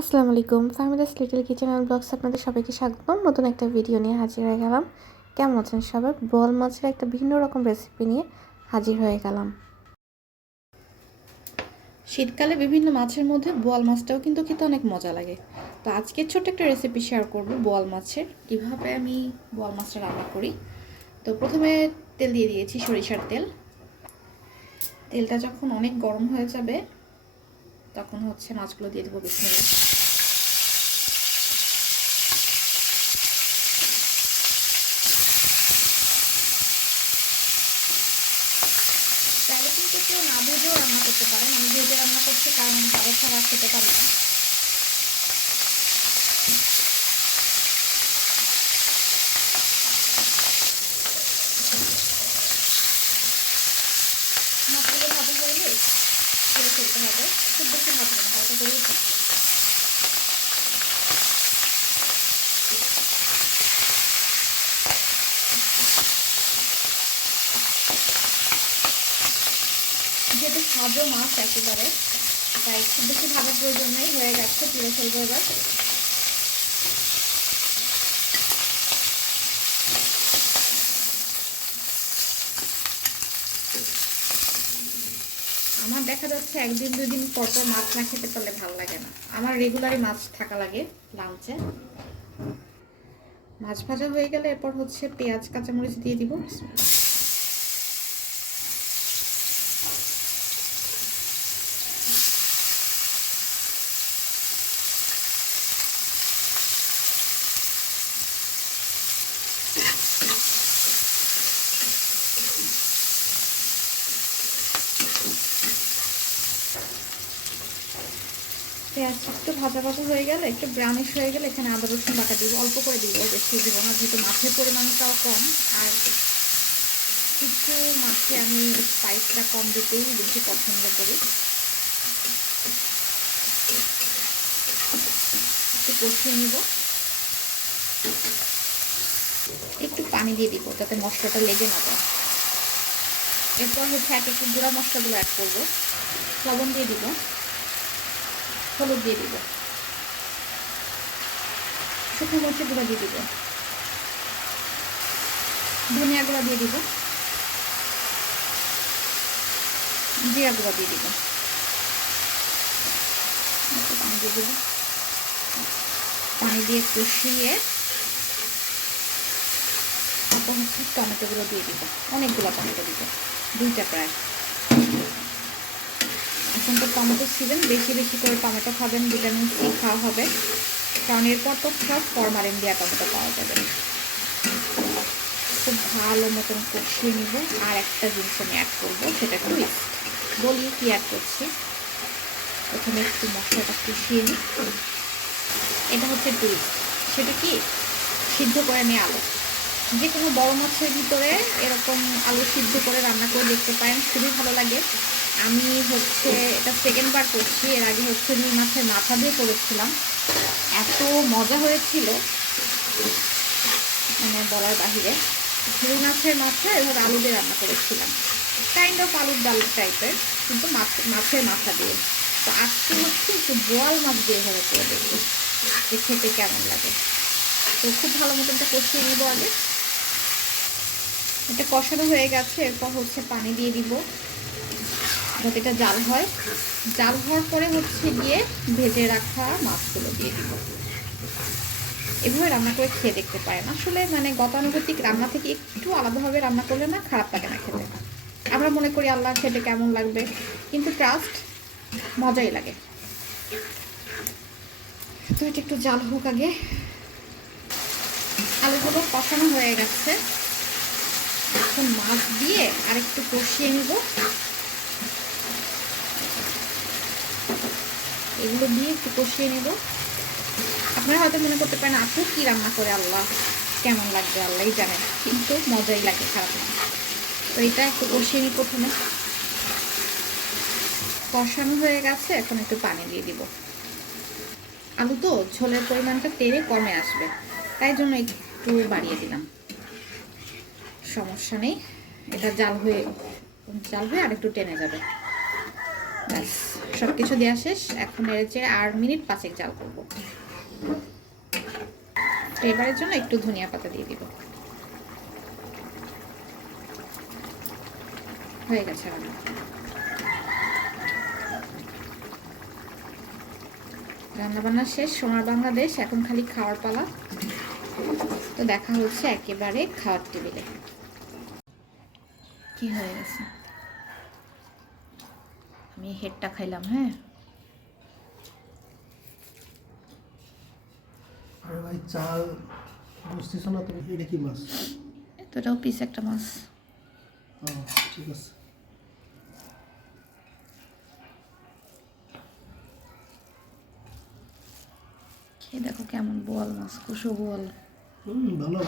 আসসালামু আলাইকুম, Fahmida's Little Kitchen and Blogs আপনাদের সবাইকে স্বাগতম। নতুন একটা ভিডিও নিয়ে হাজির হয়ে গেলাম। কেমন আছেন সবাই? বোয়াল মাছের একটা ভিন্ন রকম রেসিপি নিয়ে হাজির হয়ে গেলাম। শীতকালে বিভিন্ন মাছের মধ্যে বোয়াল মাছটাও কিন্তু খেতে অনেক মজা লাগে। তো আজকে ছোট্ট একটা রেসিপি শেয়ার করব বোয়াল মাছের, কীভাবে আমি বোয়াল মাছটা রান্না করি। তো প্রথমে তেল দিয়ে দিয়েছি, সরিষার তেল। তেলটা যখন অনেক গরম হয়ে যাবে তখন মাছগুলো দিয়ে দেবো। বিসমিল্লাহ। চাইলে কিন্তু কেউ না ভেজেও রান্না করতে পারেন, আমি ভেজে রান্না করছি কারণ আমি ভালো ছাড়া খেতে পারি না। মাছগুলো ভাজা হয়ে তুলে ফেলতে হবে, খুব বেশি ভাজবে না, হালকা করে। যেহেতু সাজো মাছ একেবারে, তাই খুব বেশি ভাজার প্রয়োজন নেই, হয়ে গেছে, তুলে ফেলবো এবার। আমার দেখা যাচ্ছে একদিন দুই দিন পর পর মাছ না খেতে পারলে ভালো লাগে না। আমার রেগুলারই মাছ থাকা লাগে লাঞ্চে। মাছ ভাজা হয়ে গেলে এরপর পেঁয়াজ কাঁচামরিচ দিয়ে দিব। পেঁয়াজ একটু ভাজা ভাজা হয়ে গেলে, একটু ব্রাউনিশ হয়ে গেলে এখানে আদা রসুন বাটা দিব, অল্প করে দিব, বেশি দিব না, যেহেতু মাছের পরিমাণটাও কম। আর কিছু মাছে আমি স্পাইসটা কম দিতেই বেশি পছন্দ করি। একটু কষিয়ে নিব, একটু পানি দিয়ে দিব যাতে মশলাটা লেগে না যায়। এরপর এক একটু গুঁড়া মশলাগুলো অ্যাড করবো। লবণ দিয়ে দিব, হলুদ দিয়ে দিব, শুকনো মরিচের গুঁড়া দিয়ে দিব, ধনিয়া গুঁড়া দিয়ে দিব, জিরা গুঁড়া দিয়ে দিব, পানি দিয়ে দিব। পানি দিয়ে কষিয়ে তারপর টমেটোগুলো দিয়ে দিব, অনেকগুলো টমেটো দিব, দুইটা প্রায়। এখন তো টমেটো সিজন, বেশি বেশি করে টমেটো খাবেন, ভিটামিন সি খাওয়া হবে, কারণ এরপর তো সব ফরমালিন দেওয়া টমেটো পাওয়া যাবে। খুব ভালো মতন কষিয়ে নিব। আর একটা জিনিস আমি অ্যাড করবো, সেটা টুইস্ট। বলি কি অ্যাড করছি। প্রথমে একটু মশলাটা কষিয়ে নিই, এটা টুইস্ট। সেটা কি, সিদ্ধ করে নিয়ে আলু, যে কোনো বড় মাছের ভিতরে এরকম আলু সিদ্ধ করে রান্না করে দেখতে পারেন, খুবই ভালো লাগে। আমি এটা সেকেন্ড বার করছি। এর আগে রুই মাছের মাথা দিয়ে করেছিলাম, এত মজা হয়েছিল মানে বলার বাহিরে। রুই মাছের মাথা এভাবে আলু দিয়ে রান্না করেছিলাম, কাইন্ড অফ আলুর ডাল টাইপের, কিন্তু মাছের মাথা দিয়ে। তো আজকে একটু বোয়াল মাছ দিয়ে এভাবে করে দেখবো যে খেতে কেমন লাগে। তো খুব ভালো মতো এটা কষিয়ে নিব আগে। এটা কষানো হয়ে গেছে, এরপর পানি দিয়ে দিব যাতে এটা জাল হয়। জাল হওয়ার পরে গিয়ে ভেজে রাখা মাছগুলো দিয়ে দিব। এভাবে রান্না করে খেয়ে দেখতে পারেন। আসলে মানে গতানুগতিক রান্না থেকে একটু আলাদাভাবে রান্না করলে না খারাপ লাগে না খেতে। আমরা মনে করি আল্লাহ খেতে কেমন লাগবে, কিন্তু ট্রাস্ট মজাই লাগে। তো এটা একটু জাল হোক আগে। আলুগুলো কষানো হয়ে গেছে, এখন মাছ দিয়ে আরেকটু কষিয়ে নিব। এগুলো দিয়ে একটু কষিয়ে নেব। আপনারা হয়তো মনে করতে পারেন আপু কি রান্না করে, আল্লাহ কেমন লাগবে আল্লাহই জানেন, কিন্তু মজাই লাগে, খারাপ না। তো এটা একটু কষিয়ে নিই। প্রথমে কষানো হয়ে গেছে, এখন একটু পানি দিয়ে দিব। আলু তো ঝোলের পরিমাণটা তেলে কমে আসবে, তাই জন্য একটু বাড়িয়ে দিলাম। সমস্যা নেই, এটা জাল হয়ে আর একটু টেনে যাবে। ব্যাস সব কিছু দেওয়া শেষ। এখন নেড়েচেড়ে আর মিনিট 5 জাল করবো। ফ্লেভারের জন্য একটু ধনিয়া পাতা দিয়ে দিব। হয়ে গেছে রান্না। রান্নাবান্না শেষ। সোনার বাংলাদেশ, এখন খালি খাওয়ার পালা। তো দেখা হচ্ছে একেবারে খাওয়ার টেবিলে। কি হয়ে গেছে? আমি হেডটা খাইলাম। হ্যাঁ, আরে ভাই চাল বুঝতেছ না তুমি? এটা কি মাছ? এতটাও পিস একটা মাছ। ঠিক আছে। খেয়ে দেখো কেমন, বোয়াল মাছ, কুসো বোয়াল। ভালো।